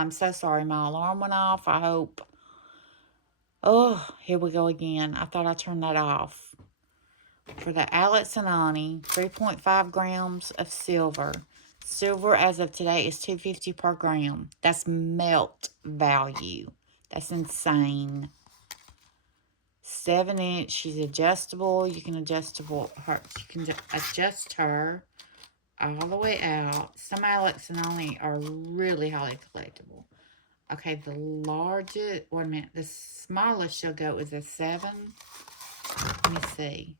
I'm so sorry. My alarm went off. I hope. Oh, here we go again. I thought I turned that off. For the Alex and Ani, 3.5 grams of silver. Silver as of today is $2.50 per gram. That's melt value. That's insane. 7-inch. She's adjustable. You can adjust her all the way out. Some Alex and Ani are really highly collectible. Okay, the largest, wait a minute, the smallest she'll go is a 7. Let me see.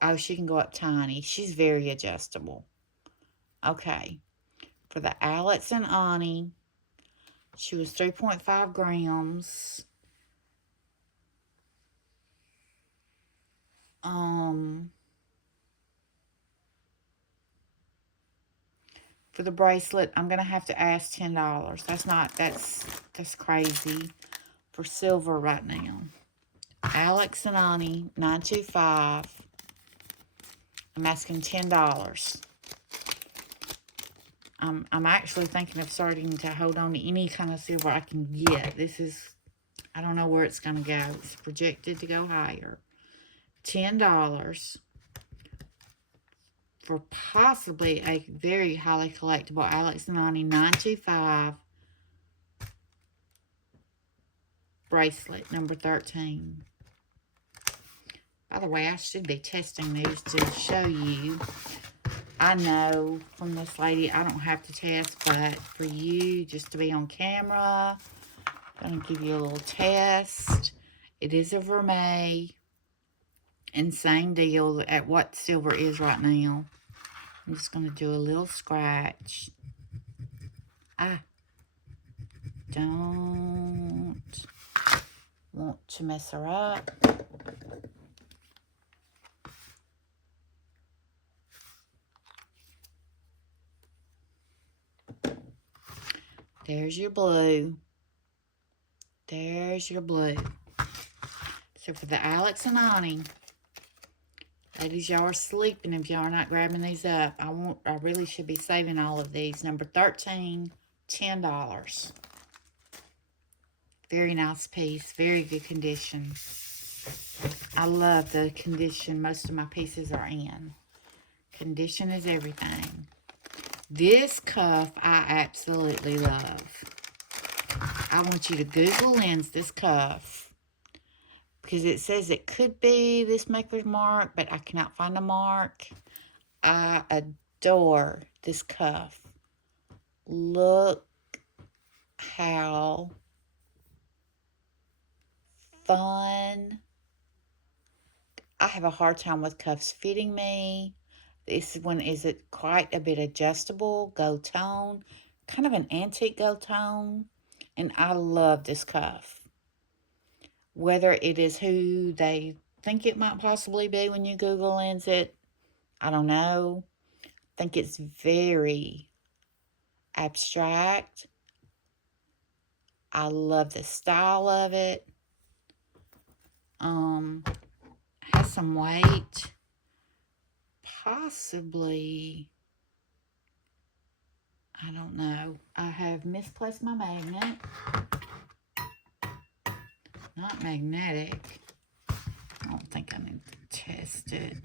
Oh, she can go up tiny. She's very adjustable. Okay, for the Alex and Ani, she was 3.5 grams. For the bracelet, I'm gonna have to ask $10. That's crazy for silver right now. Alex and Ani, 925. I'm asking $10. I'm actually thinking of starting to hold on to any kind of silver I can get. This is, I don't know where it's going to go. It's projected to go higher. $10 for possibly a very highly collectible Alex and Ani 925 bracelet, number 13. By the way, I should be testing these to show you. I know from this lady I don't have to test, but for you, just to be on camera, I'm going to give you a little test. It is a vermeil. Insane deal at what silver is right now. I'm just going to do a little scratch. Don't want to mess her up. There's your blue. There's your blue. So for the Alex and Ani, ladies, y'all are sleeping if y'all are not grabbing these up. I really should be saving all of these. Number 13, $10. Very nice piece. Very good condition. I love the condition most of my pieces are in. Condition is everything. This cuff I absolutely love. I want you to Google lens this cuff, because it says it could be this maker's mark, but I cannot find a mark. I adore this cuff. Look how fun. I have a hard time with cuffs fitting me. This one is quite a bit adjustable, gold tone, kind of an antique gold tone, and I love this cuff. Whether it is who they think it might possibly be when you Google lens it, I don't know. I think it's very abstract. I love the style of it. Has some weight. Possibly, I don't know. I have misplaced my magnet. Not magnetic. I don't think I need to test it.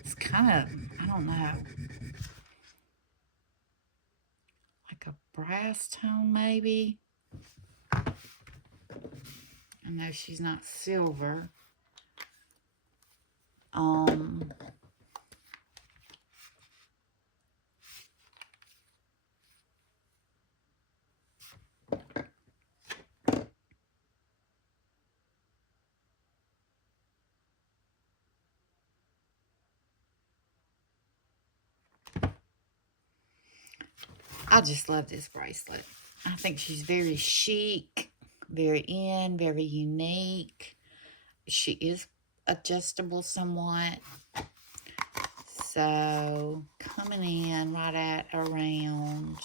It's kind of, I don't know, like a brass tone maybe. I know she's not silver. I just love this bracelet. I think she's very chic, very very unique. She is adjustable somewhat. So, coming in right at around,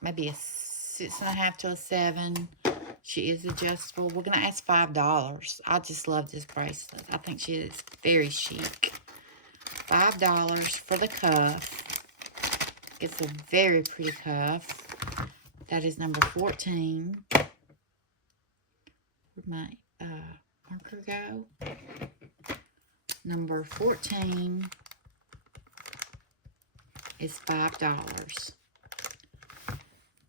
maybe a 6.5 to a 7. She is adjustable. We're going to ask $5. I just love this bracelet. I think she is very chic. $5 for the cuff. It's a very pretty cuff. That is number 14. Where'd my marker go? Number 14 is $5.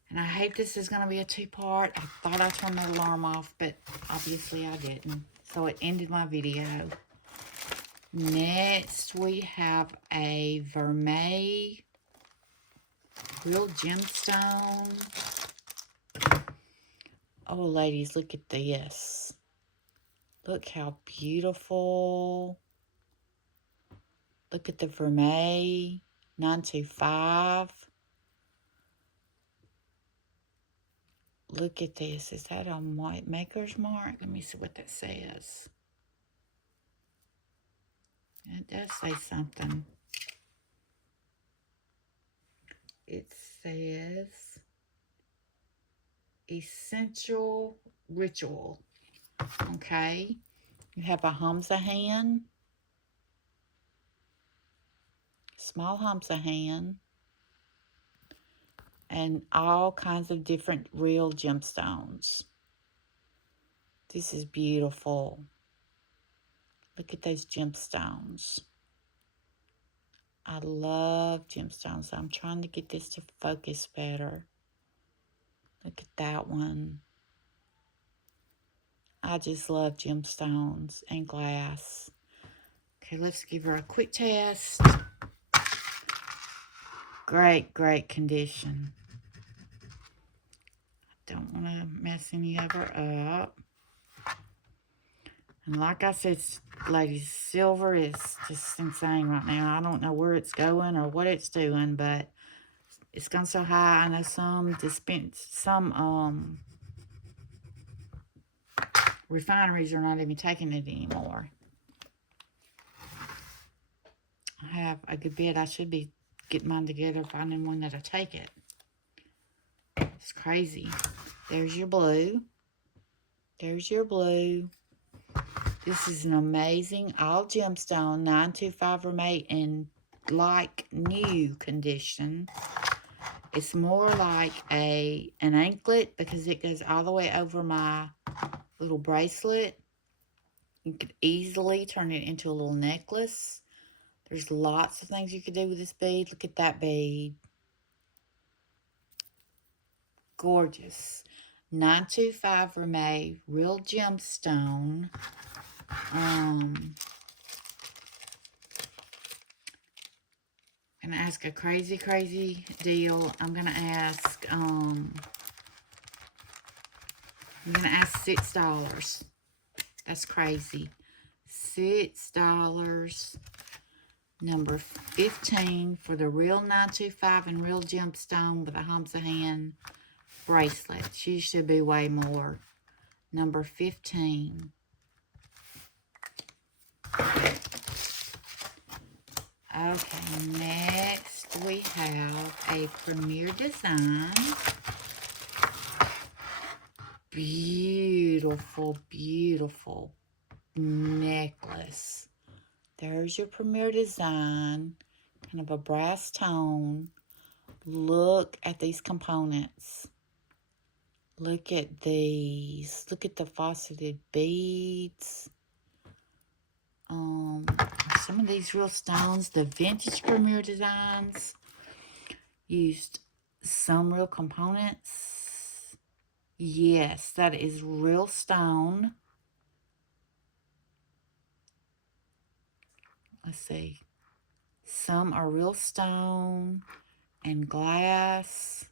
And I hate this is going to be a two-part. I thought I turned the alarm off, but obviously I didn't. So it ended my video. Next, we have a Vermeil real gemstone. Oh, ladies, look at this. Look how beautiful. Look at the Vermeil 925. Look at this. Is that a Maker's Mark? Let me see what that says. It does say something. It says Essential Ritual. Okay. You have a Hamza hand. Small Hamza hand. And all kinds of different real gemstones. This is beautiful. Look at those gemstones. I love gemstones. I'm trying to get this to focus better. Look at that one. I just love gemstones and glass. Okay, let's give her a quick test. Great, great condition. Don't want to mess any of her up. And like I said, ladies, silver is just insane right now. I don't know where it's going or what it's doing, but it's gone so high. I know some refineries are not even taking it anymore. I have a good bit. I should be getting mine together, finding one that'll take it. It's crazy. There's your blue. There's your blue. This is an amazing all gemstone 925 Vermeil in like new condition. It's more like an anklet because it goes all the way over my little bracelet. You could easily turn it into a little necklace. There's lots of things you could do with this bead. Look at that bead. Gorgeous. 925 Vermeil real gemstone. Gonna ask a crazy deal. I'm gonna ask $6. That's crazy. $6. Number 15 for the real 925 and real gemstone with a Hamza hand bracelet. She should be way more. Number 15. Okay, next we have a Premier Design. Beautiful, beautiful necklace. There's your Premier Design. Kind of a brass tone. Look at these components. Look at these. Look at the faceted beads. Some of these real stones, the vintage Premier Designs, used some real components. Yes, that is real stone. Let's see. Some are real stone and glass.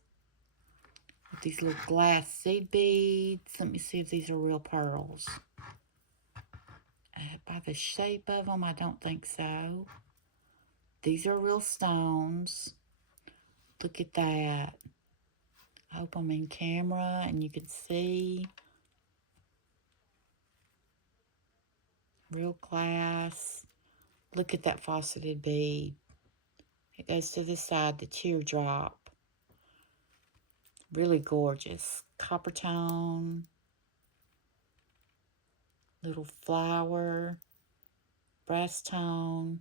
With these little glass seed beads. Let me see if these are real pearls. By the shape of them, I don't think so. These are real stones. Look at that. I hope I'm in camera and you can see. Real glass. Look at that faceted bead. It goes to the side, the teardrop. Really gorgeous. Copper tone. Little flower. Brass tone.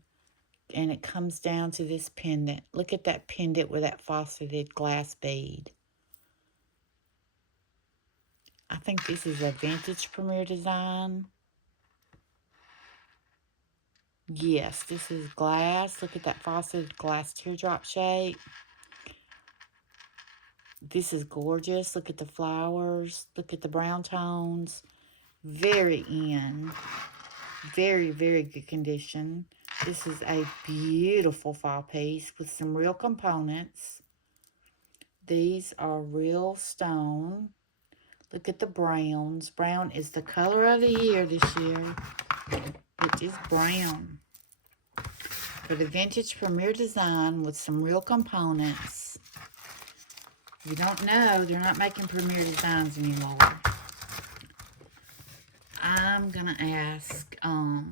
And and it comes down to this pendant. Look at that pendant with that faceted glass bead. I think this is a vintage Premier design. Yes, this is glass. Look at that faceted glass teardrop shape. This is gorgeous. Look at the flowers. Look at the brown tones. Very in. Very, very good condition. This is a beautiful fall piece with some real components. These are real stone. Look at the browns. Brown is the color of the year this year. It is brown. For the vintage Premier design with some real components. If you don't know, they're not making Premier designs anymore. I'm going to ask a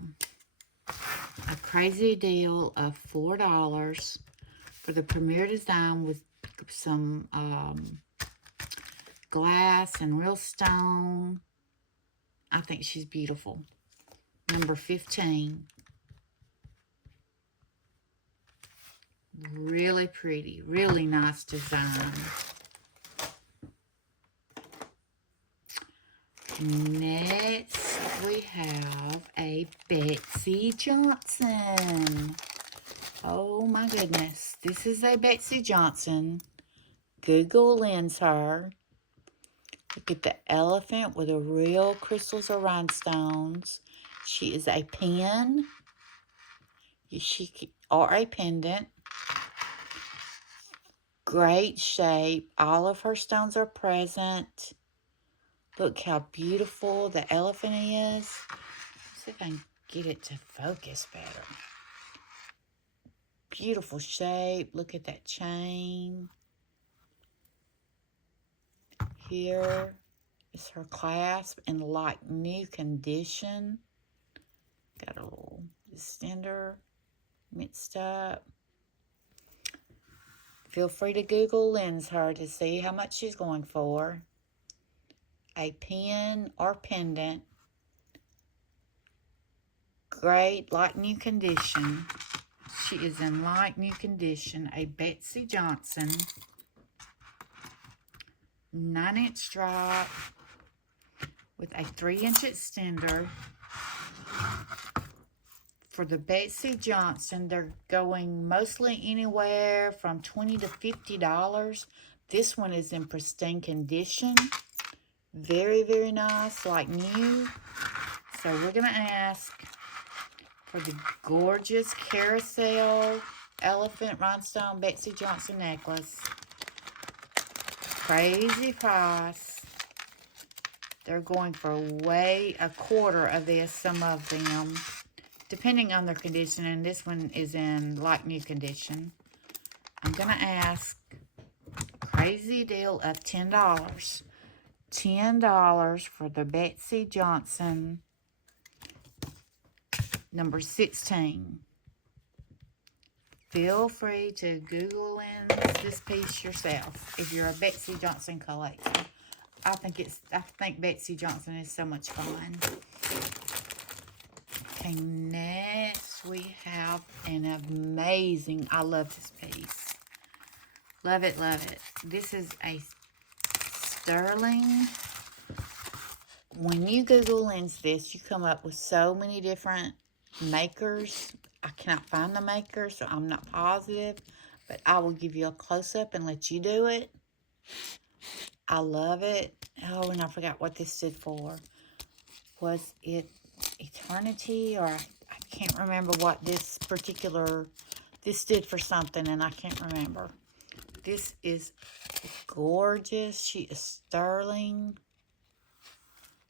crazy deal of $4 for the Premier design with some glass and real stone. I think she's beautiful. Number 15. Really pretty. Really nice design. Next, we have a Betsey Johnson. Oh my goodness. This is a Betsey Johnson. Google Lens her. Look at the elephant with the real crystals or rhinestones. She is a pin. Or a pendant. Great shape. All of her stones are present. Look how beautiful the elephant is. Let's see if I can get it to focus better. Beautiful shape. Look at that chain. Here is her clasp in like new condition. Got a little extender mixed up. Feel free to Google Lens her to see how much she's going for. A pin or pendant. Great, like new condition. She is in like new condition. A Betsey Johnson. 9-inch drop with a 3-inch extender. For the Betsey Johnson, they're going mostly anywhere from $20 to $50. This one is in pristine condition. Very, very nice, like new. So we're going to ask for the gorgeous carousel elephant rhinestone Betsey Johnson necklace. Crazy price. They're going for way a quarter of this, some of them, depending on their condition, and this one is in like new condition. I'm going to ask crazy deal of $10. $10 for the Betsey Johnson number 16. Feel free to Google Lens this piece yourself if you're a Betsey Johnson collector. I think Betsey Johnson is so much fun. Okay, next we have an amazing, I love this piece. Love it, love it. This is a sterling. When you Google Lens this, you come up with so many different makers. I cannot find the maker, so I'm not positive, but I will give you a close-up and let you do it. I love it. Oh, and I forgot what this stood for. Was it eternity, or I can't remember what this stood for something, and I can't remember. This is gorgeous. She is sterling.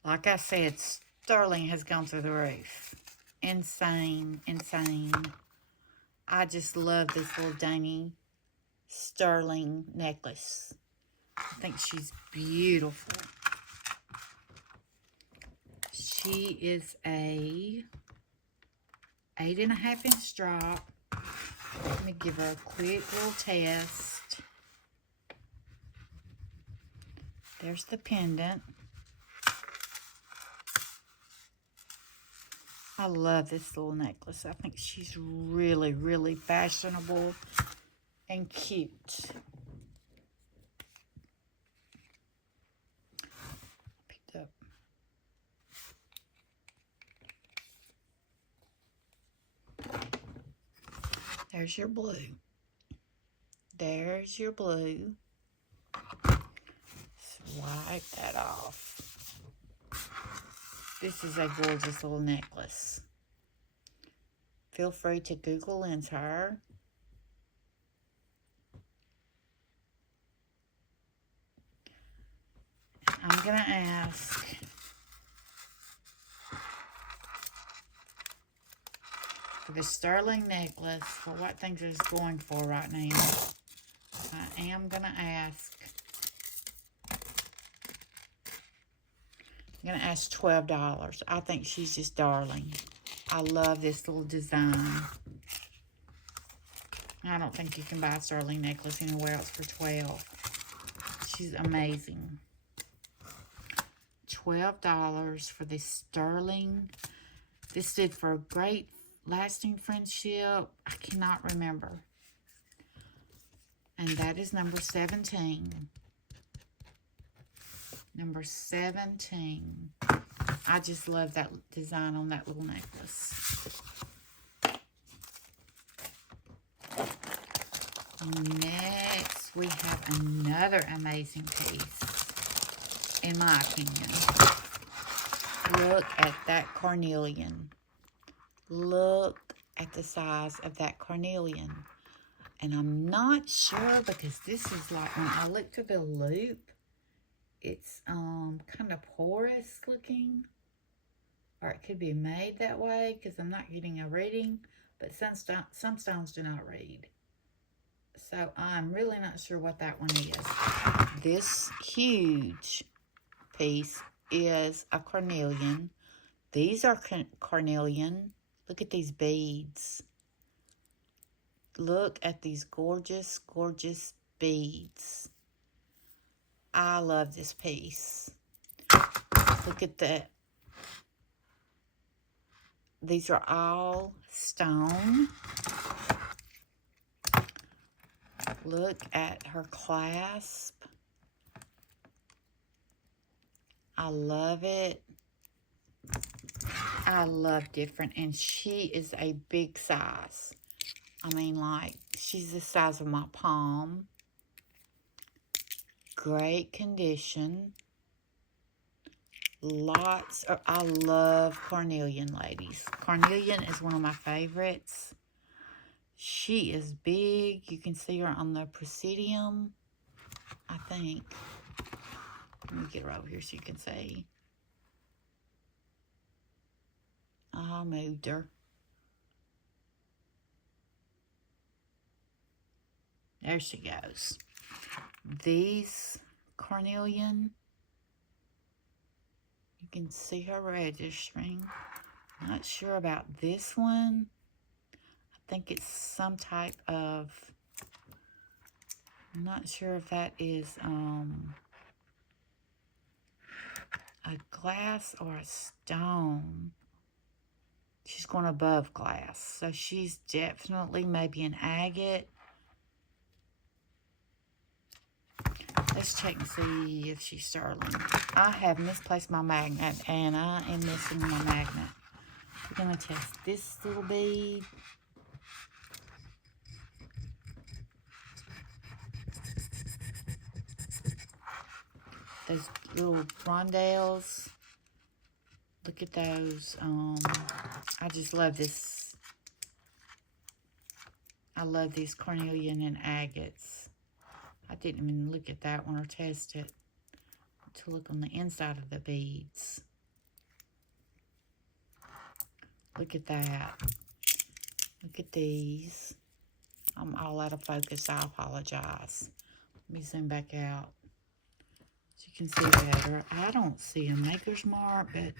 Like I said, sterling has gone through the roof. Insane, insane. I just love this little dainty sterling necklace. I think she's beautiful. She is a 8.5-inch drop. Let me give her a quick little test. There's the pendant. I love this little necklace. I think she's really, really fashionable and cute. Picked up. There's your blue. There's your blue. Wipe that off. This is a gorgeous little necklace. Feel free to Google lens her. I'm going to ask for the sterling necklace for what things it's going for right now. I am going to ask. I'm going to ask $12. I think she's just darling. I love this little design. I don't think you can buy a sterling necklace anywhere else for $12. She's amazing. $12 for this sterling. This stood for a great lasting friendship. I cannot remember. And that is number 17. Number 17. I just love that design on that little necklace. Next, we have another amazing piece, in my opinion. Look at that carnelian. Look at the size of that carnelian. And I'm not sure because this is like, when I look through the loop, it's kind of porous looking. Or it could be made that way because I'm not getting a reading. But some stones do not read. So I'm really not sure what that one is. This huge piece is a carnelian. These are carnelian. Look at these beads. Look at these gorgeous, gorgeous beads. I love this piece. Look at that. These are all stone. Look at her clasp. I love it. I love different. And she is a big size. I mean, like, she's the size of my palm. Great condition. Lots of, I love carnelian, ladies. Carnelian is one of my favorites. She is big. You can see her on the Presidium, I think. Let me get her over here so you can see. I moved her. There she goes. These carnelian, you can see her registering. Not sure about this one. I think it's some type of, I'm not sure if that is a glass or a stone. She's going above glass. So she's definitely maybe an agate. Let's check and see if she's sterling. I have misplaced my magnet, and I am missing my magnet. We're going to test this little bead. Those little rondelles. Look at those. I just love this. I love these carnelian and agates. I didn't even look at that one or test it to look on the inside of the beads. Look at that. Look at these. I'm all out of focus. I apologize. Let me zoom back out so you can see better. I don't see a maker's mark, but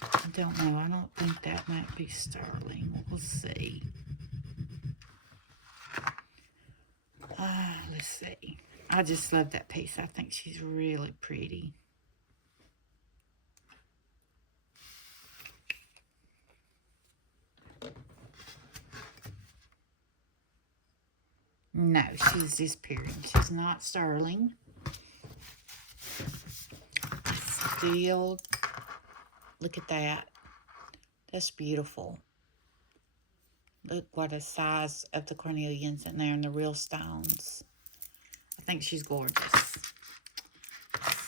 I don't know. I don't think that might be sterling. We'll see. Let's see. I just love that piece. I think she's really pretty. No, she's disappearing. She's not sterling. Still, look at that. That's beautiful. Look what a size of the cornelians in there and the real stones. I think she's gorgeous.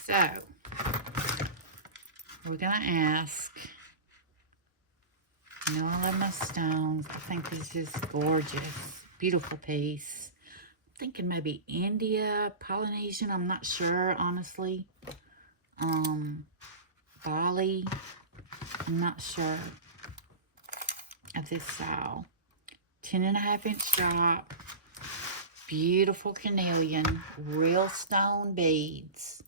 So, we're going to ask, you know, I love my stones. I think this is gorgeous. Beautiful piece. I'm thinking maybe India, Polynesian. I'm not sure, honestly. Bali. I'm not sure of this style. 10.5-inch drop. Beautiful carnelian. Real stone beads.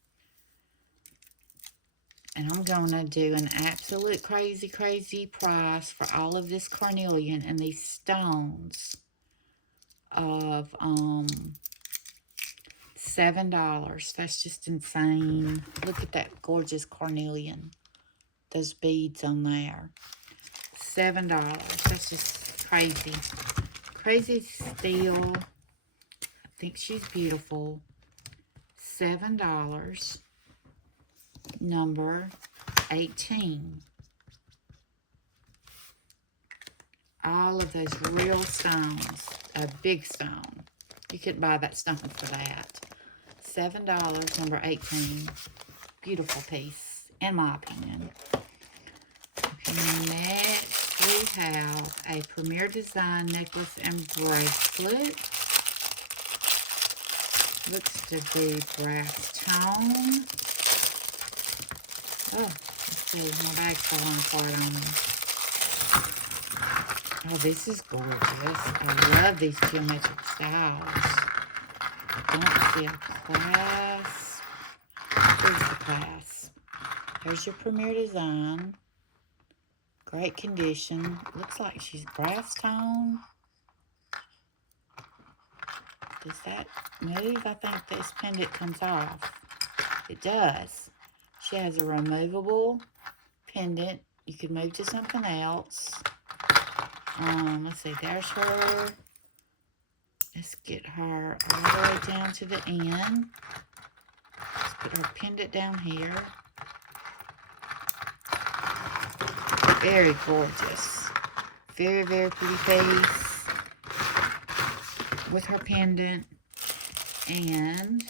And I'm going to do an absolute crazy, crazy price for all of this carnelian and these stones of $7. That's just insane. Look at that gorgeous carnelian. Those beads on there. $7. That's just crazy. Crazy steal. I think she's beautiful. $7. Number 18. All of those real stones. A big stone. You couldn't buy that stone for that. $7, number 18. Beautiful piece, in my opinion. Okay, next we have a Premier Design necklace and bracelet. Looks to be brass tone. Oh, let's see, my bag's falling apart on me. Oh, this is gorgeous. I love these geometric styles. I don't see a clasp. Here's the clasp. There's your Premier Design. Great condition. Looks like she's brass tone. Does that move? I think this pendant comes off. It does. She has a removable pendant. You could move to something else. Let's see. There's her. Let's get her all the way down to the end. Let's put her pendant down here. Very gorgeous. Very, very pretty face. With her pendant. And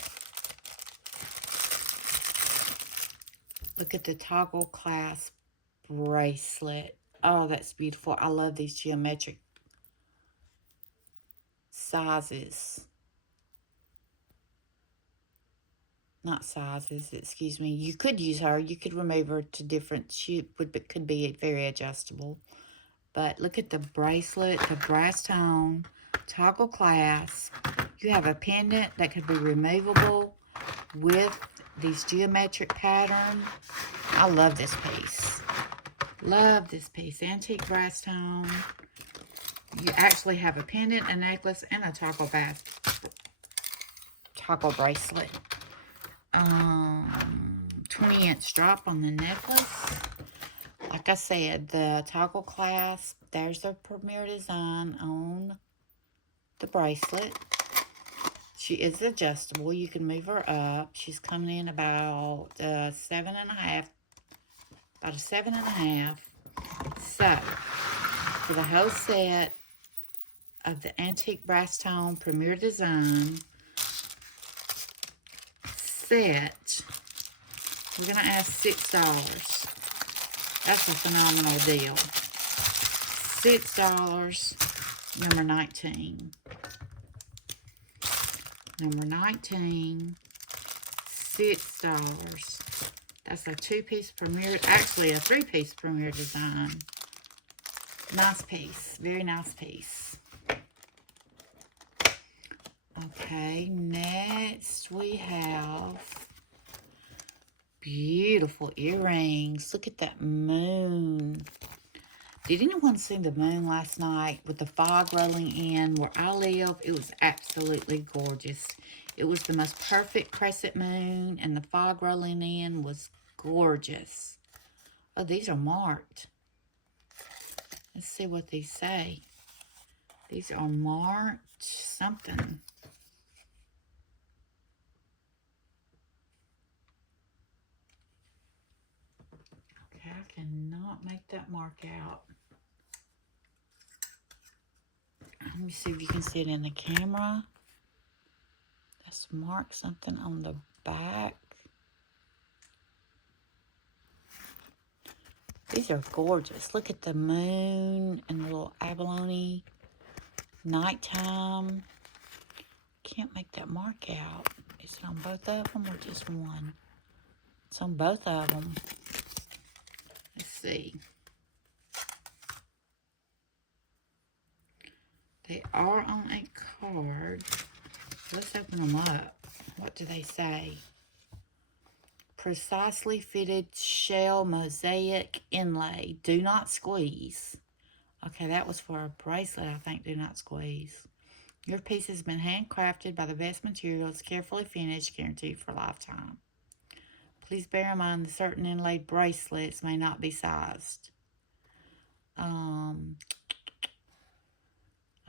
look at the toggle clasp bracelet. Oh, that's beautiful. I love these geometric sizes. Not sizes, excuse me. You could use her. You could remove her to different. She could be very adjustable. But look at the bracelet, the brass tone, toggle clasp. You have a pendant that could be removable with these geometric patterns. I love this piece. Love this piece. Antique brass tone. You actually have a pendant, a necklace, and a toggle bracelet. 20-inch drop on the necklace. Like I said, the toggle clasp, there's the Premier Design on the bracelet. She is adjustable. You can move her up. She's coming in about 7.5. About a 7.5. So, for the whole set of the antique brass tone Premier Design set, we're going to ask $6. That's a phenomenal deal. $6, number 19. Number 19, $6. That's a 2-piece Premier, actually a 3-piece Premier Design. Nice piece, very nice piece. Okay, next we have beautiful earrings. Look at that moon. Did anyone see the moon last night with the fog rolling in? Where I live, it was absolutely gorgeous. It was the most perfect crescent moon, and the fog rolling in was gorgeous. Oh, these are marked. Let's see what these say. These are marked something. cannot make that mark out. Let me see if you can see it in the camera. Let's mark something on the back. These are gorgeous. Look at the moon and the little abalone. Nighttime. Can't make that mark out. Is it on both of them or just one? It's on both of them. Let's see. They are on a card. Let's open them up. What do they say? Precisely fitted shell mosaic inlay. Do not squeeze. Okay, that was for a bracelet, I think. Do not squeeze. Your piece has been handcrafted by the best materials, carefully finished, guaranteed for a lifetime. Please bear in mind that certain inlaid bracelets may not be sized.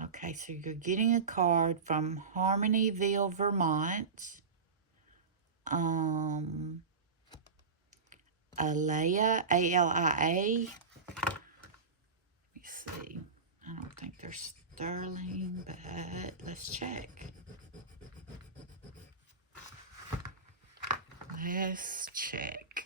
Okay, so you're getting a card from Harmonyville, Vermont. Alia, A-L-I-A. Let me see. I don't think they're sterling, but let's check. Let's check.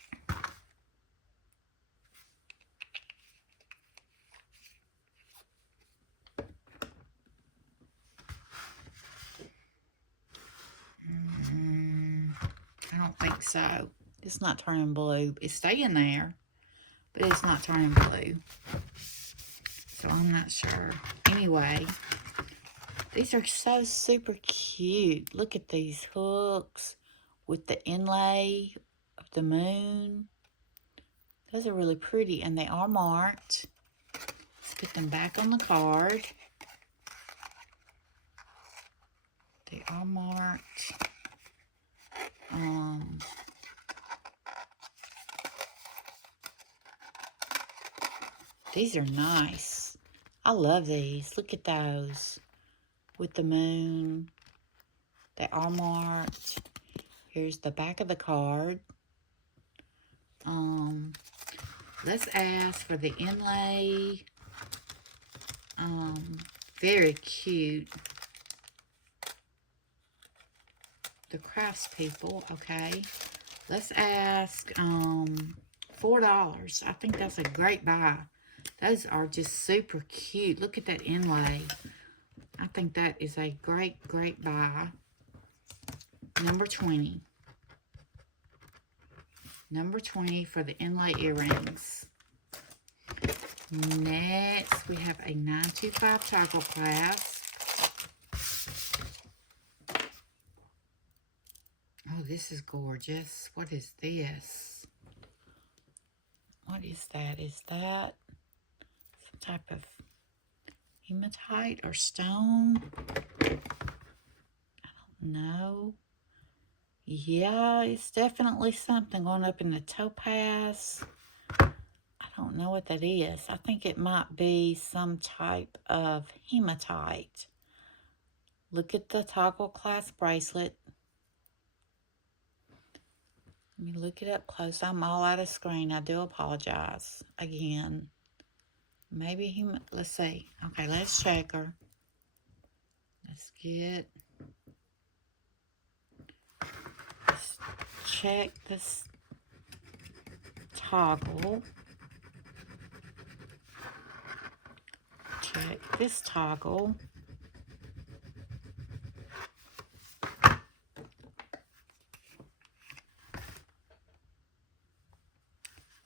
I don't think so. It's not turning blue. It's staying there, but it's not turning blue. So I'm not sure. Anyway, these are so super cute. Look at these hooks with the inlay of the moon. Those are really pretty, and they are marked. Let's put them back on the card. They are marked. These are nice. I love these. Look at those with the moon. They are marked. Here's the back of the card. Let's ask for the inlay. Very cute. The craftspeople, okay. Let's ask $4. I think that's a great buy. Those are just super cute. Look at that inlay. I think that is a great, great buy. Number 20. Number 20 for the inlay earrings. Next, we have a 925 toggle clasp. Oh, this is gorgeous. What is this? What is that? Is that some type of hematite or stone? I don't know. Yeah, it's definitely something going up in the topaz. I don't know what that is. I think it might be some type of hematite. Look at the toggle clasp bracelet. Let me look it up close. I'm all out of screen. I do apologize. Again. Maybe let's see. Okay, let's check her. Let's check this toggle. Check this toggle.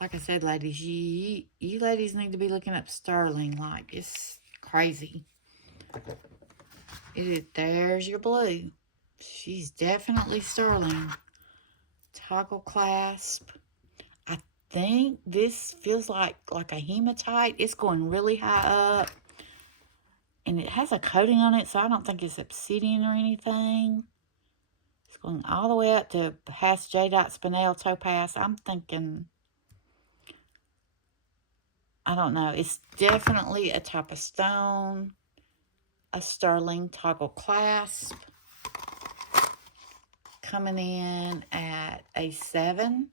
Like I said, ladies, you ladies need to be looking up sterling. Like, it's crazy. There's your blue. She's definitely sterling. Toggle clasp. I think this feels like a hematite. It's going really high up. And it has a coating on it, so I don't think it's obsidian or anything. It's going all the way up to past Jadeite Spinel topaz. I'm thinking, I don't know. It's definitely a type of stone. A sterling toggle clasp. Coming in at a 7.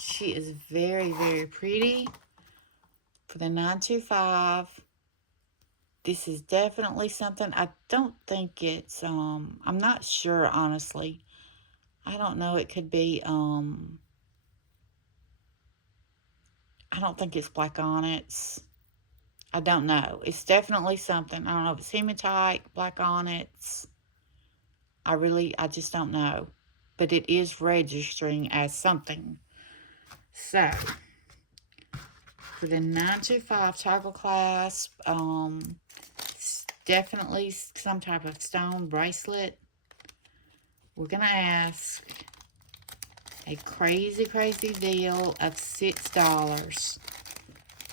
She is very, very pretty. For the 925, this is definitely something. I don't think it's, I'm not sure, honestly. I don't know. It could be, I don't think it's black onyx. I don't know. It's definitely something. I don't know if it's hematite, black onyx. I just don't know. But it is registering as something. So, for the 925 toggle clasp, it's definitely some type of stone bracelet. We're going to ask a crazy, crazy deal of $6.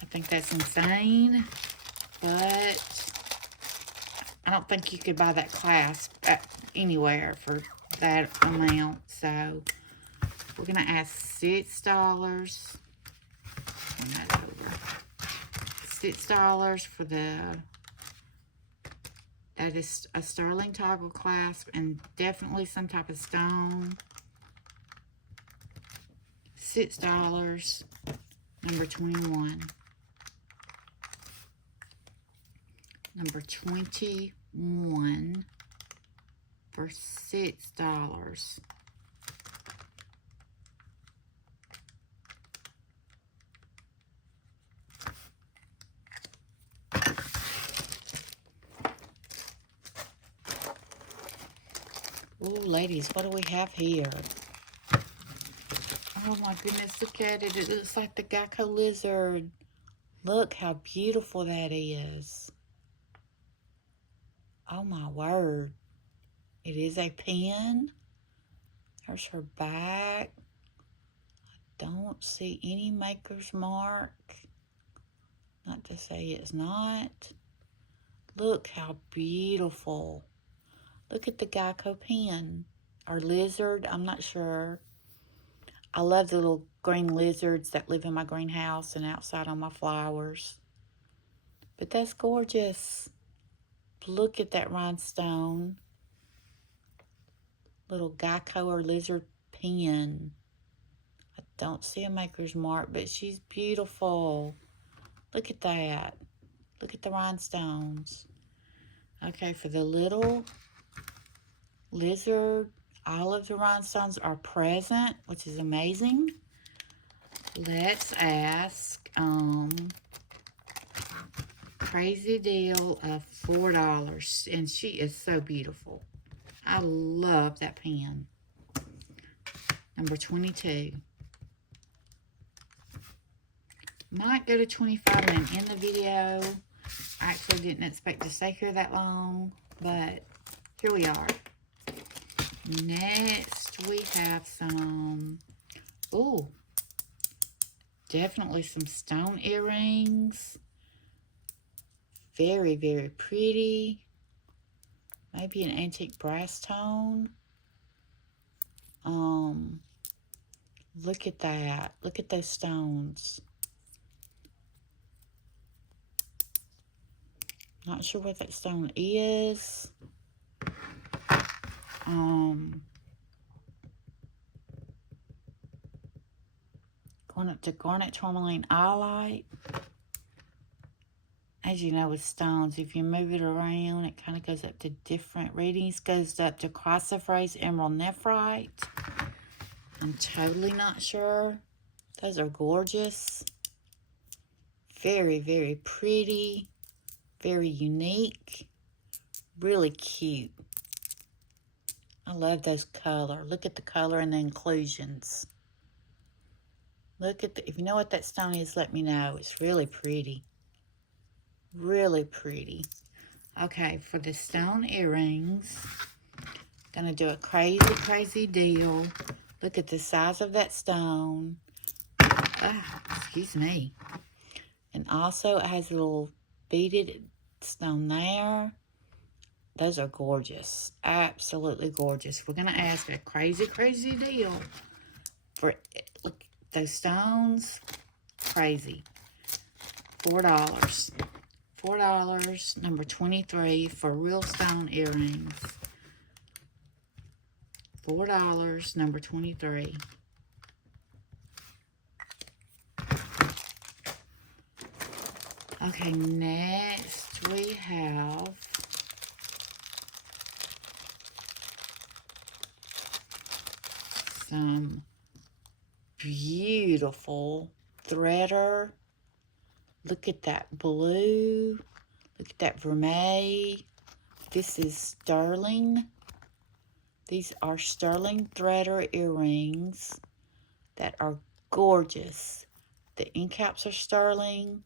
I think that's insane, but I don't think you could buy that clasp anywhere for that amount. So we're going to ask $6. Turn that over. $6 for that is a sterling toggle clasp and definitely some type of stone. $6. Number 21. Number 21 for $6. Oh, ladies, what do we have here? Oh my goodness, look at it. It looks like the Gecko lizard. Look how beautiful that is. Oh my word. It is a pin. There's her back. I don't see any maker's mark. Not to say it's not. Look how beautiful. Look at the Gecko pin. Or lizard, I'm not sure. I love the little green lizards that live in my greenhouse and outside on my flowers. But that's gorgeous. Look at that rhinestone. Little Gecko or lizard pin. I don't see a maker's mark, but she's beautiful. Look at that. Look at the rhinestones. Okay, for the little lizard, all of the rhinestones are present, which is amazing. Let's ask crazy deal of $4, and she is so beautiful. I love that pen. Number 22. Might go to 25 and end the video. I actually didn't expect to stay here that long, but here we are. Next, we have some, ooh, definitely some stone earrings. Very, very pretty. Maybe an antique brass tone. Look at that. Look at those stones. Not sure what that stone is. Going up to garnet tourmaline iolite. As you know with stones, if you move it around, it kind of goes up to different readings. Goes up to chrysoprase emerald nephrite. I'm totally not sure. Those are gorgeous. Very, very pretty. Very unique. Really cute. I love those color. Look at the color and the inclusions. Look at the, if you know what that stone is, let me know. It's really pretty. Really pretty. Okay, for the stone earrings, gonna do a crazy, crazy deal. Look at the size of that stone. Ah, excuse me. And also it has a little beaded stone there. Those are gorgeous. Absolutely gorgeous. We're going to ask a crazy, crazy deal for, look, those stones. Crazy. $4. $4, number 23 for real stone earrings. $4, number 23. Okay, next we have some beautiful threader. Look at that blue. Look at that vermeil. This is sterling. These are sterling threader earrings that are gorgeous. The end caps are sterling.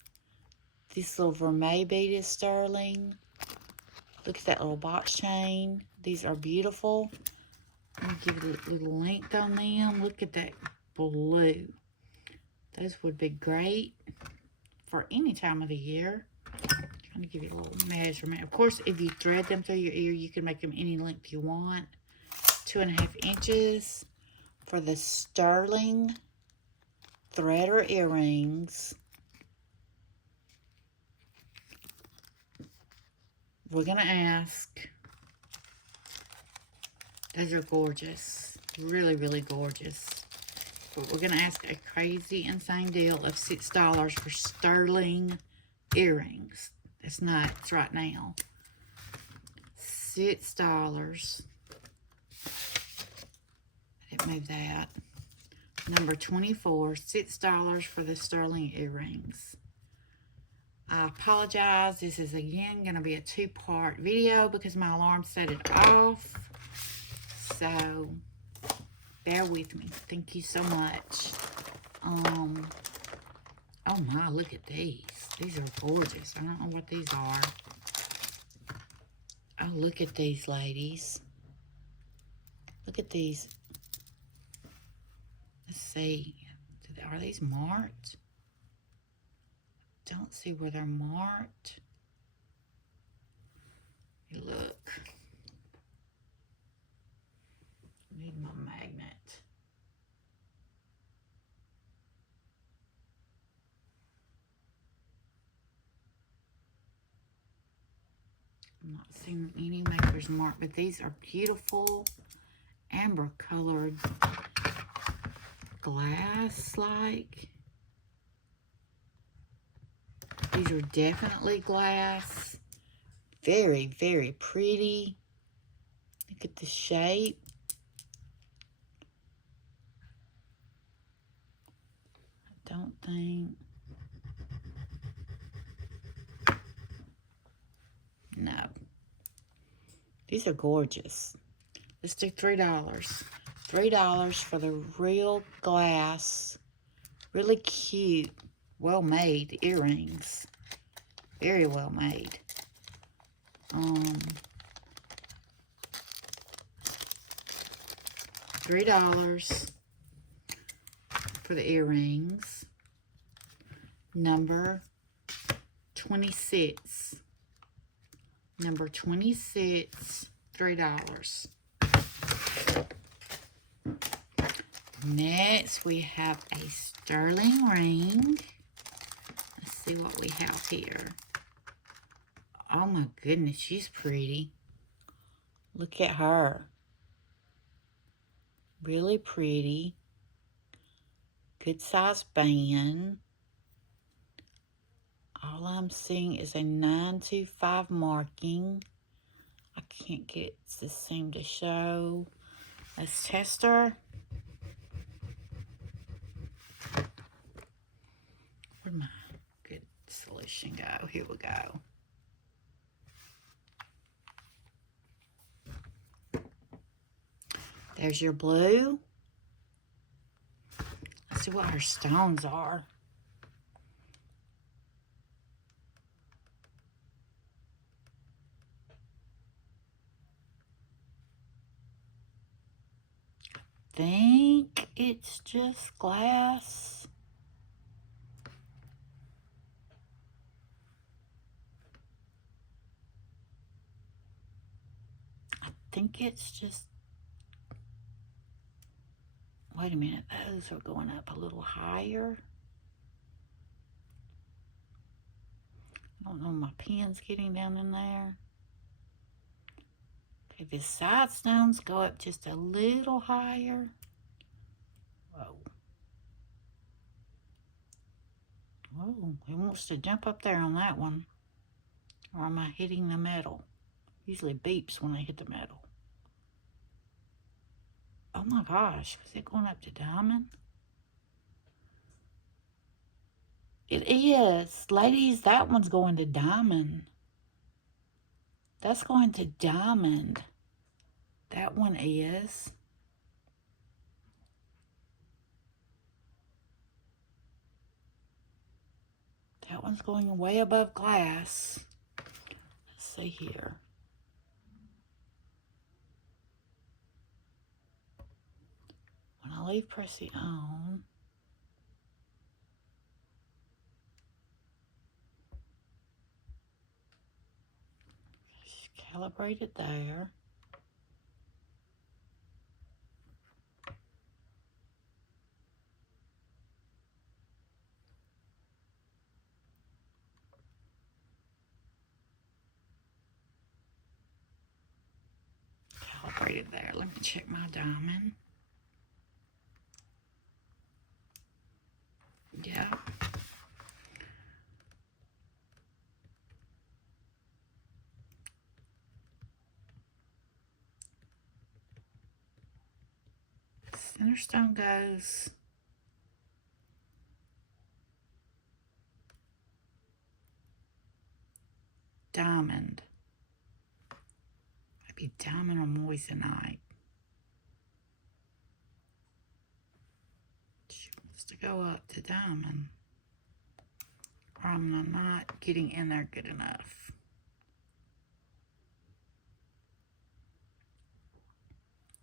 This little vermeil bead is sterling. Look at that little box chain. These are beautiful. Let me give you a little length on them. Look at that blue. Those would be great for any time of the year. Trying to give you a little measurement. Of course, if you thread them through your ear, you can make them any length you want. 2.5 inches for the sterling threader earrings. We're gonna ask. Those are gorgeous. Really, really gorgeous. But we're gonna ask a crazy, insane deal of $6 for sterling earrings. That's nuts right now. $6. I didn't move that. Number 24, $6 for the sterling earrings. I apologize. This is again going to be a 2-part video because my alarm set it off. So bear with me. Thank you so much. Oh my, look at these. These are gorgeous. I don't know what these are. Oh, look at these, ladies. Look at these. Let's see. Are these marked? Don't see where they're marked. Look. Need my magnet. I'm not seeing any maker's mark, but these are beautiful amber colored glass like. These are definitely glass. Very, very pretty. Look at the shape. I don't think. No. These are gorgeous. Let's do $3. $3 for the real glass. Really cute. Well made earrings. Very well made. $3 for the earrings. Number 26. Number 26, $3. Next, we have a sterling ring. Let's see what we have here. Oh my goodness, she's pretty. Look at her. Really pretty. Good size band. All I'm seeing is a 925 marking. I can't get this seem to show. Let's test her. Where'd my good solution go? Here we go. There's your blue. Let's see what her stones are. I think it's just glass. I think it's just, wait a minute, those are going up a little higher. I don't know, my pen's getting down in there. Okay, the side stones go up just a little higher. Whoa. Whoa, he wants to jump up there on that one. Or am I hitting the metal? Usually beeps when I hit the metal. Oh my gosh, was it going up to diamond? It is. Ladies, that one's going to diamond. That's going to diamond. That one is. That one's going way above glass. Let's see here. When I leave Pressy on, calibrate it there. Calibrate it there. Let me check my diamond. Yeah. Center stone goes diamond. Maybe diamond or moissanite. She wants to go up to diamond. Or I'm not getting in there good enough.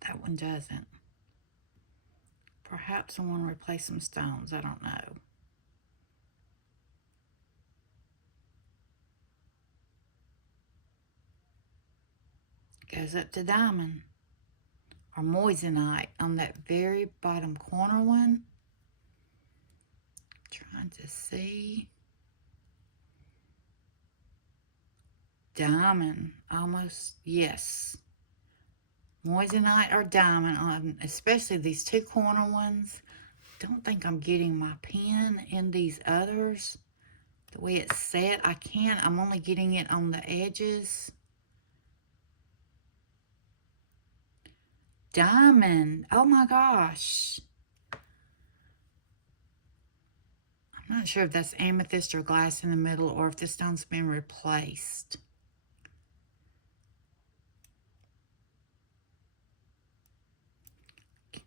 That one doesn't. Perhaps I want to replace some stones. I don't know. Goes up to diamond or moissanite on that very bottom corner one. Trying to see. Diamond, almost, yes. Moissanite or diamond, especially these two corner ones. Don't think I'm getting my pen in these others. The way it's set, I'm only getting it on the edges. Diamond, oh my gosh. I'm not sure if that's amethyst or glass in the middle or if the stone's been replaced.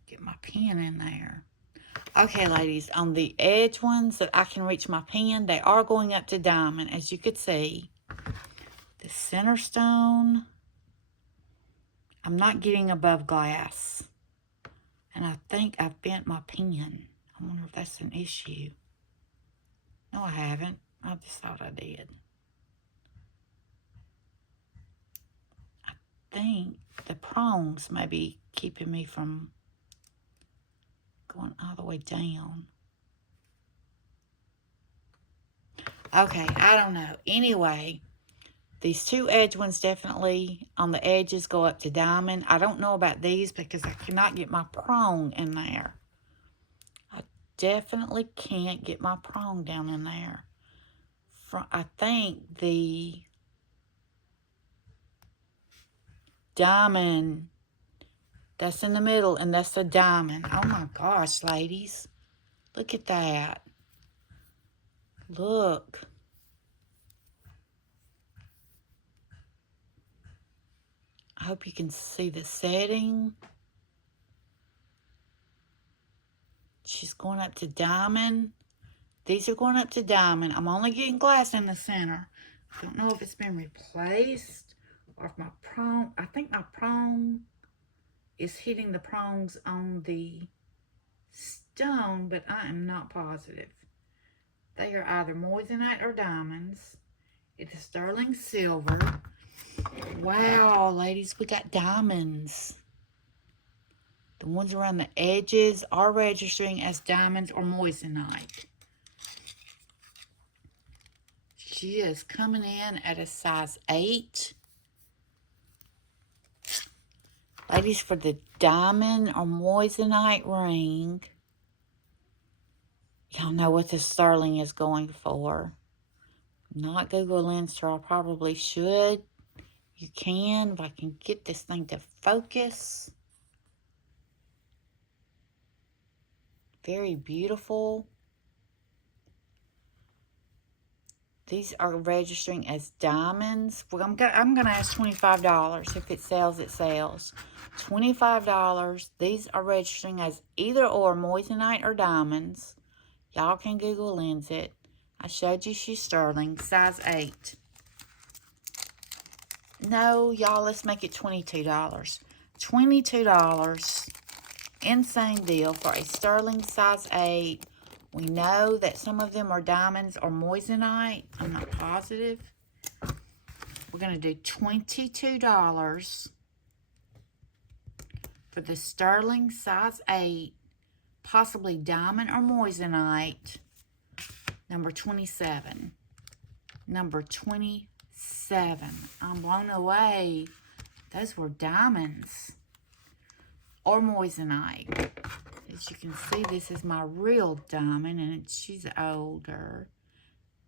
Get my pen in there. Okay, ladies, on the edge ones that I can reach my pen, they are going up to diamond, as you could see. The center stone, I'm not getting above glass. And I think I've bent my pen. I wonder if that's an issue. No, I haven't. I just thought I did. I think the prongs may be keeping me from going all the way down. Okay, I don't know. Anyway, these two edge ones definitely on the edges go up to diamond. I don't know about these because I cannot get my prong in there. I definitely can't get my prong down in there. I think the diamond, that's in the middle, and that's the diamond. Oh my gosh, ladies. Look at that. Look. I hope you can see the setting. She's going up to diamond. These are going up to diamond. I'm only getting glass in the center. I don't know if it's been replaced or if my prong, I think my prong is hitting the prongs on the stone, but I am not positive. They are either moissanite or diamonds. It is sterling silver. Wow, ladies, we got diamonds. The ones around the edges are registering as diamonds or moissanite. She is coming in at a size 8. Ladies, for the diamond or moissanite ring, Y'all know what this sterling is going for. Not Google Lenser. I probably should. You can, if I can get this thing to focus. Very beautiful. These are registering as diamonds. I'm gonna ask $25. If it sells, it sells. $25. These are registering as either or moissanite or diamonds. Y'all can Google Lens it. I showed you she's sterling, size 8. No, y'all, let's make it $22. $22. Insane deal for a sterling size 8. We know that some of them are diamonds or moissanite. I'm not positive. We're going to do $22 for the sterling size 8, possibly diamond or moissanite, number 27. Number 27. I'm blown away. Those were diamonds or moissanite. As you can see, this is my real diamond, and she's older.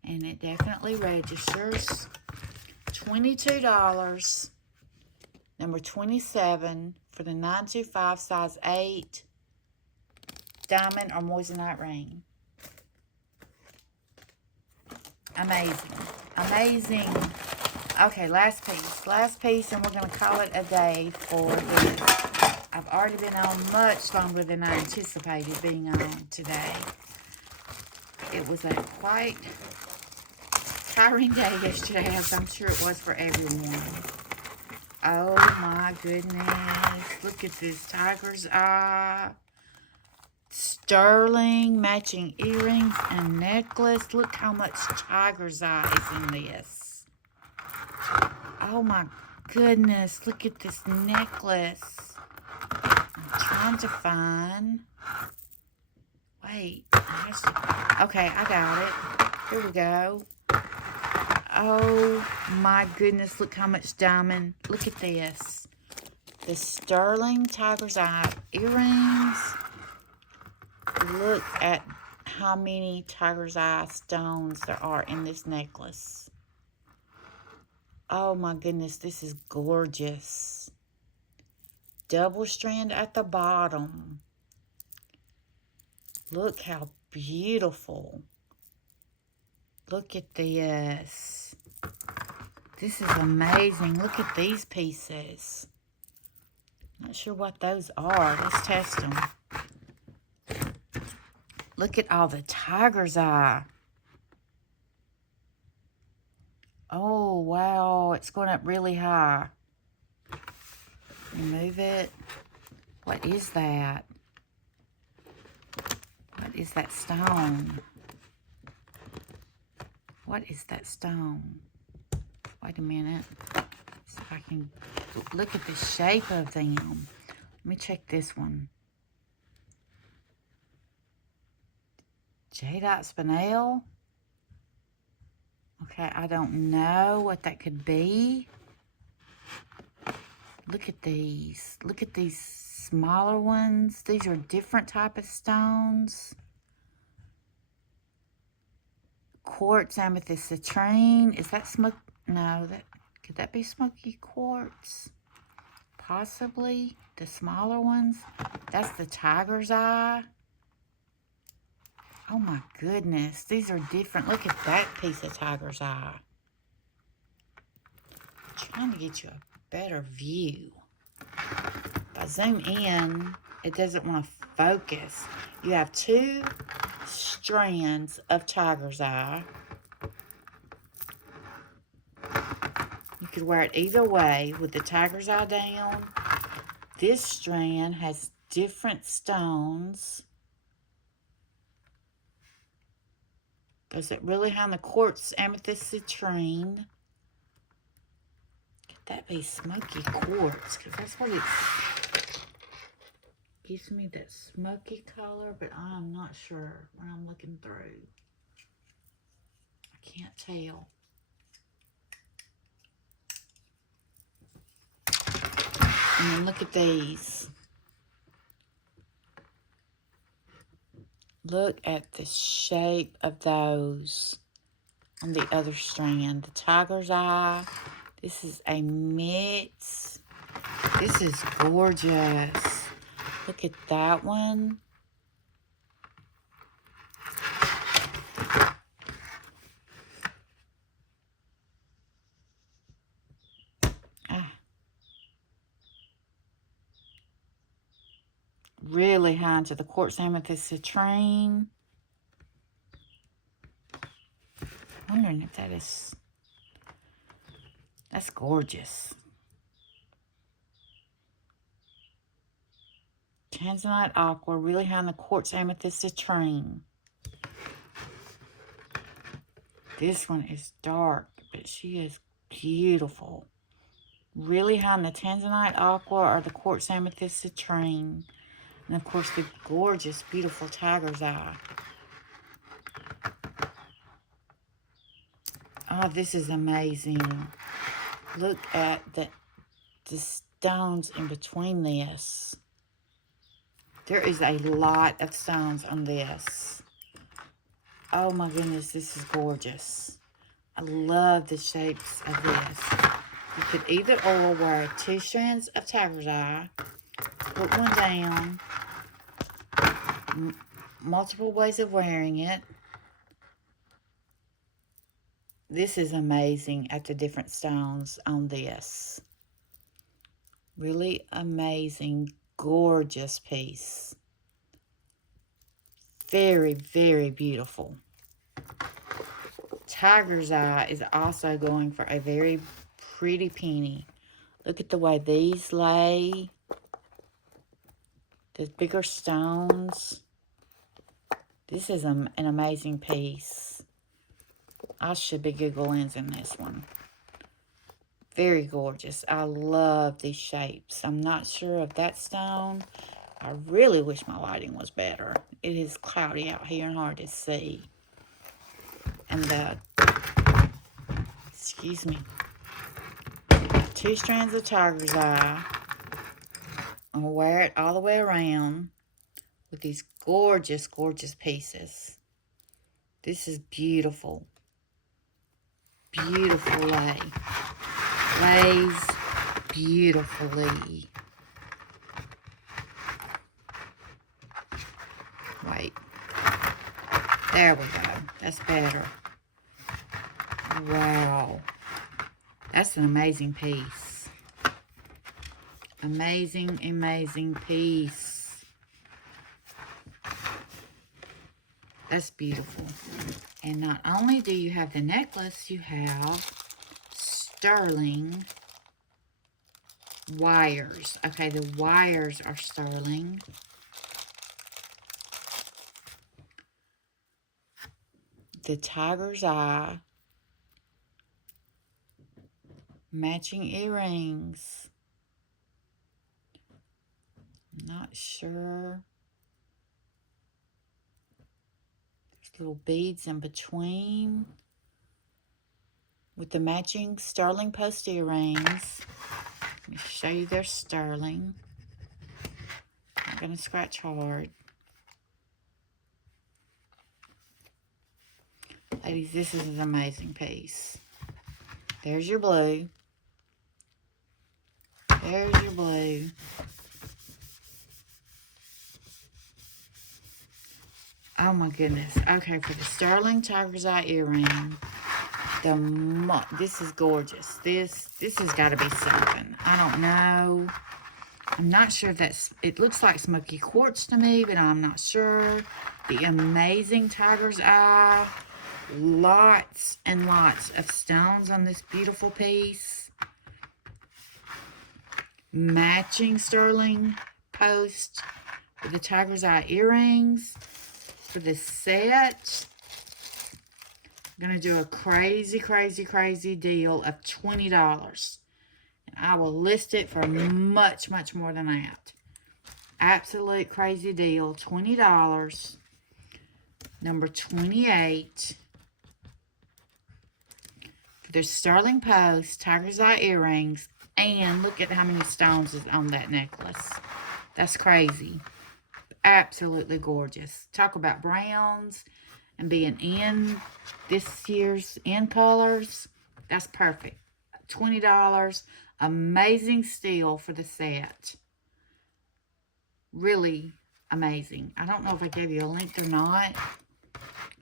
And it definitely registers. $22. Number 27 for the 925 size 8 diamond or moissanite ring. Amazing. Amazing. Okay, last piece. Last piece, and we're going to call it a day for this. I've already been on much longer than I anticipated being on today. It was a quite tiring day yesterday, as I'm sure it was for everyone. Oh my goodness. Look at this tiger's eye. Sterling matching earrings and necklace. Look how much tiger's eye is in this. Oh my goodness. Look at this necklace. I'm trying to find. Wait. Okay, I got it. Here we go. Oh my goodness. Look how much diamond. Look at this. The sterling tiger's eye earrings. Look at how many tiger's eye stones there are in this necklace. Oh my goodness, this is gorgeous. Double strand at the bottom. Look how beautiful. Look at this. This is amazing. Look at these pieces. Not sure what those are. Let's test them. Look at all the tiger's eye. Oh, wow. It's going up really high. Remove it. What is that? What is that stone? What is that stone? Wait a minute. See if I can look at the shape of them. Let me check this one. Jadeite spinel. Okay, I don't know what that could be. Look at these. Look at these smaller ones. These are different type of stones. Quartz amethyst citrine. Is that smoke? No, that could that be smoky quartz? Possibly. The smaller ones. That's the tiger's eye. Oh my goodness. These are different. Look at that piece of tiger's eye. I'm trying to get you a better view. If I zoom in, it doesn't want to focus. You have 2 strands of tiger's eye. You could wear it either way with the tiger's eye down. This strand has different stones. Goes it really high on the quartz amethyst citrine. Could that be smoky quartz? Because that's what it gives me, that smoky color, but I'm not sure when I'm looking through. I can't tell. And then look at these. Look at the shape of those on the other strand. The tiger's eye. This is a mix. This is gorgeous. Look at that one. Really high into the quartz amethyst citrine. Wondering if that's gorgeous. Tanzanite aqua, really high in the quartz amethyst citrine. This one is dark, but she is beautiful. Really high in the Tanzanite aqua or the quartz amethyst citrine. And of course the gorgeous, beautiful tiger's eye. Oh, this is amazing. Look at the stones in between this. There is a lot of stones on this. Oh my goodness, this is gorgeous. I love the shapes of this. You could either or wear 2 strands of tiger's eye, put one down, multiple ways of wearing it. This is amazing at the different stones on this. Really amazing, gorgeous piece. Very, very beautiful. Tiger's eye is also going for a very pretty penny. Look at the way these lay. The bigger stones. This is an amazing piece. I should be Google Lensing this one. Very gorgeous. I love these shapes. I'm not sure of that stone. I really wish my lighting was better. It is cloudy out here and hard to see. And excuse me, 2 strands of tiger's eye. I'll wear it all the way around with these gorgeous, gorgeous pieces. This is beautiful. Beautiful lay. Lays beautifully. Wait. There we go. That's better. Wow. That's an amazing piece. Amazing, amazing piece. That's beautiful. And not only do you have the necklace, you have sterling wires. Okay, the wires are sterling. The tiger's eye. Matching earrings. Not sure. There's little beads in between. With the matching sterling post earrings. Let me show you their sterling. I'm going to scratch hard. Ladies, this is an amazing piece. There's your blue. There's your blue. Oh my goodness. Okay, for the sterling tiger's eye earring, this is gorgeous. This has got to be something. I don't know. I'm not sure if it looks like smoky quartz to me, but I'm not sure. The amazing tiger's eye. Lots and lots of stones on this beautiful piece. Matching sterling post with the tiger's eye earrings. For this set, I'm going to do a crazy, crazy, crazy deal of $20. And I will list it for much, much more than that. Absolute crazy deal, $20. Number 28. For their sterling post, tiger's eye earrings, and look at how many stones is on that necklace. That's crazy. Absolutely gorgeous. Talk about browns and being in this year's in colors. That's perfect. $20. Amazing steal for the set. Really amazing. I don't know if I gave you a length or not.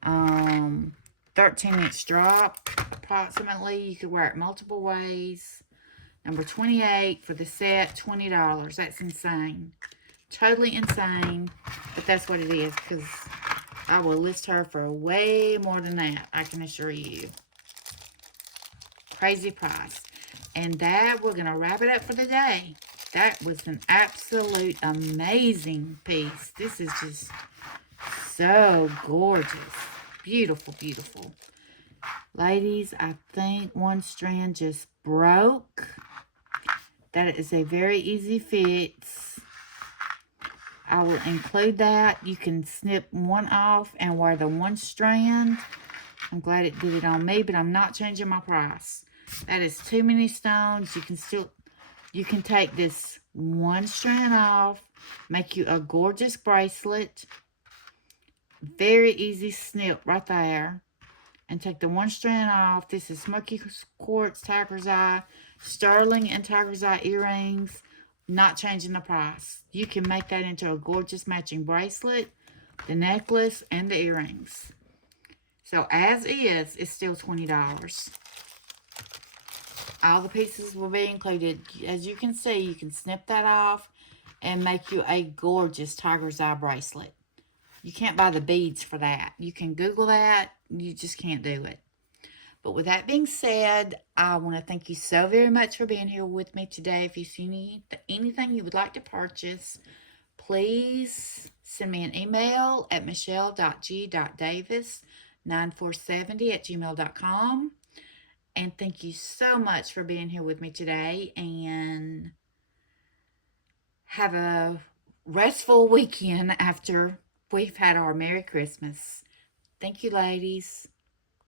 13-inch drop approximately. You could wear it multiple ways. Number 28 for the set, $20. That's insane. Totally insane, but that's what it is, because I will list her for way more than that, I can assure you. Crazy price. And that, we're going to wrap it up for the day. That was an absolute amazing piece. This is just so gorgeous. Beautiful, beautiful. Ladies, I think one strand just broke. That is a very easy fix. I will include that. You can snip one off and wear the one strand. I'm glad it did it on me, but I'm not changing my price. That is too many stones. You can take this one strand off, make you a gorgeous bracelet. Very easy snip right there. And take the one strand off. This is Smoky Quartz, Tiger's Eye, Sterling and Tiger's Eye earrings. Not changing the price. You can make that into a gorgeous matching bracelet, the necklace, and the earrings. So as is, it's still $20. All the pieces will be included. As you can see, you can snip that off and make you a gorgeous Tiger's Eye bracelet. You can't buy the beads for that. You can Google that. You just can't do it. But with that being said, I want to thank you so very much for being here with me today. If you see anything you would like to purchase, please send me an email at michelle.g.davis9470@gmail.com. And thank you so much for being here with me today. And have a restful weekend after we've had our Merry Christmas. Thank you, ladies.